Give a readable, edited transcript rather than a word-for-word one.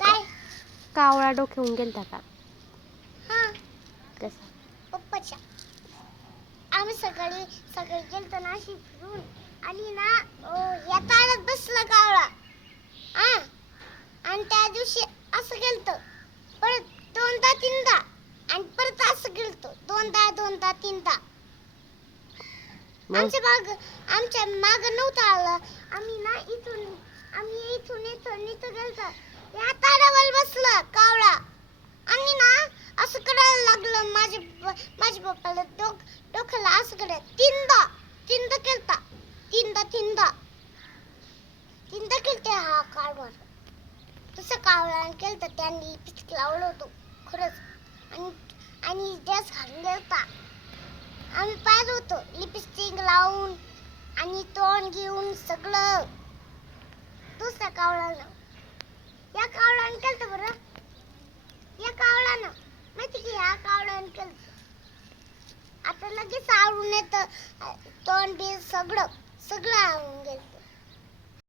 काय कावळा डोक्यावून गेलता का? हा कसा? पप्पाच्या. आम्ही सकाळी सकाळी गेलतो ना अशी फिरून आणि ना या ताळ्यात बसला कावळा. हा आणि त्या दिवशी असं गेलतो परत दोनदा तीनदा आणि परत असं गेलतो दोनदा तीनदा. मग आमच्या माग नव्हतं आलं. आम्ही इथून इथं गेलतो. या तारावर बसला कावळा आणि ना असं करायला लागलं माझ्या पप्पाला डोक्याला असं करायला तीनदा केलता. तीनदा केलते हा कावळा. तसं कावळ्याने केलतं त्यांनी लिपस्टिक लावलं होतं खरंच आणि ड्रेस घालून गेलता. आम्ही पाहिलं होतं लिपस्टिक लावून आणि तोंड घेऊन सगळं. दुसऱ्या कावळ्यानं या कावळ्यानं केलतं बरं. या कावळ्यानं माहिती की या कावळ्यानं केलतं. आता लगेच आवडून येतं तोंड बी सगळं आवडून गेलं.